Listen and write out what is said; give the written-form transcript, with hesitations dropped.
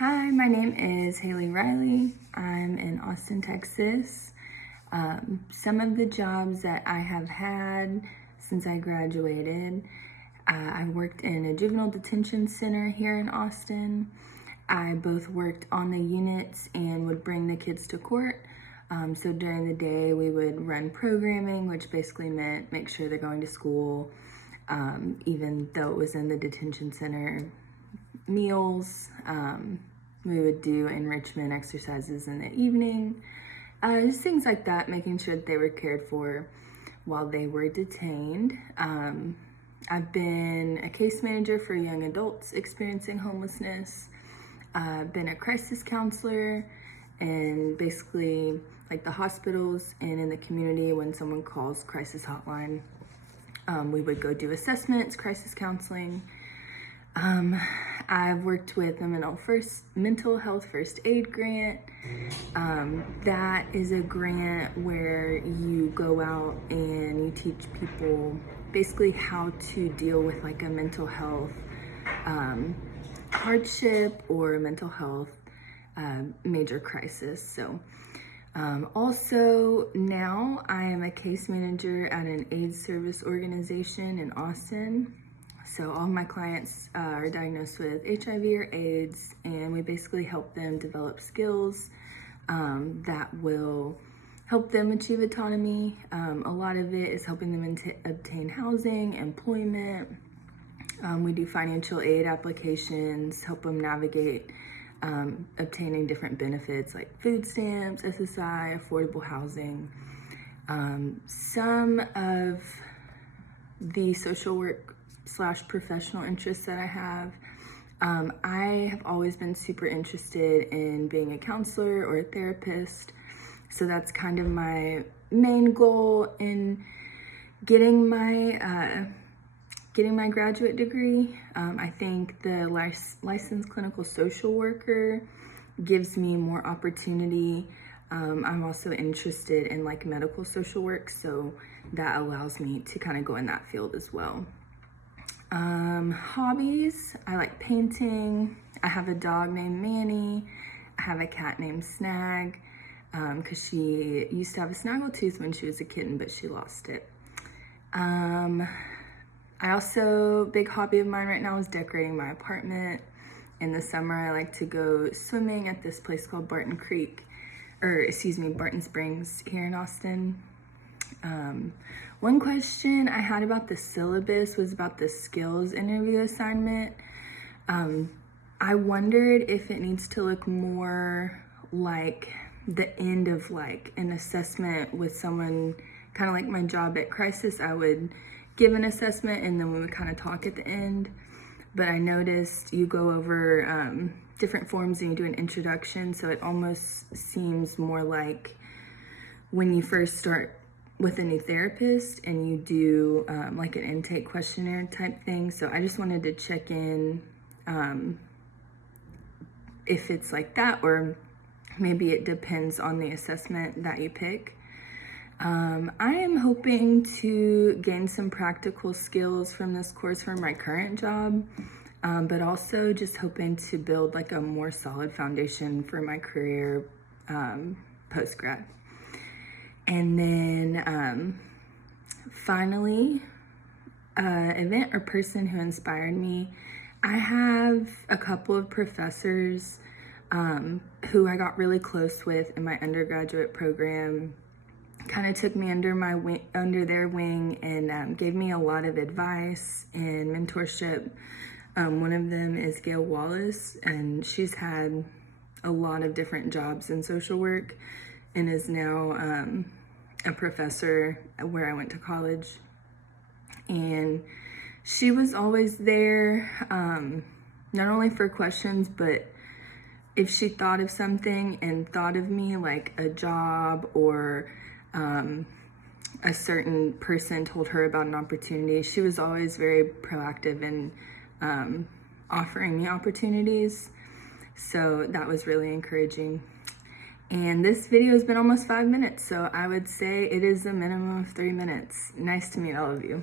Hi, my name is Haley Riley. I'm in Austin, Texas. Some of the jobs that I have had since I graduated, I worked in a juvenile detention center here in Austin. I both worked on the units and would bring the kids to court. So during the day, we would run programming, which basically meant make sure they're going to school, even though it was in the detention center. Meals, we would do enrichment exercises in the evening, just things like that, making sure that they were cared for while they were detained. I've been a case manager for young adults experiencing homelessness. I've been a crisis counselor, and basically like the hospitals and in the community, when someone calls crisis hotline, we would go do assessments, crisis counseling. I've worked with a mental health first aid grant. That is a grant where you go out and you teach people basically how to deal with like a mental health hardship or a mental health major crisis. So also now I am a case manager at an AIDS service organization in Austin. So all my clients are diagnosed with HIV or AIDS, and we basically help them develop skills that will help them achieve autonomy. A lot of it is helping them obtain housing, employment. We do financial aid applications, help them navigate obtaining different benefits like food stamps, SSI, affordable housing. Some of the social work / professional interests that I have. I have always been super interested in being a counselor or a therapist. So that's kind of my main goal in getting my graduate degree. I think the licensed clinical social worker gives me more opportunity. I'm also interested in like medical social work, so that allows me to kind of go in that field as well. Hobbies, I like painting. I have a dog named Manny. I have a cat named Snag, because she used to have a snaggletooth when she was a kitten, but she lost it. Big hobby of mine right now is decorating my apartment. In the summer, I like to go swimming at this place called Barton Springs here in Austin. One question I had about the syllabus was about the skills interview assignment. I wondered if it needs to look more like the end of like an assessment with someone, kind of like my job at Crisis. I would give an assessment and then we would kind of talk at the end. But I noticed you go over different forms and you do an introduction, so it almost seems more like when you first start with a new therapist and you do like an intake questionnaire type thing. So I just wanted to check in if it's like that, or maybe it depends on the assessment that you pick. I am hoping to gain some practical skills from this course for my current job, but also just hoping to build like a more solid foundation for my career post-grad. And then finally, event or person who inspired me. I have a couple of professors who I got really close with in my undergraduate program, kind of took me under their wing and gave me a lot of advice and mentorship. One of them is Gail Wallace, and she's had a lot of different jobs in social work and is now a professor where I went to college. And she was always there, not only for questions, but if she thought of something and thought of me, like a job or a certain person told her about an opportunity, she was always very proactive in offering me opportunities. So that was really encouraging. And this video has been almost 5 minutes, so I would say it is a minimum of 3 minutes. Nice to meet all of you.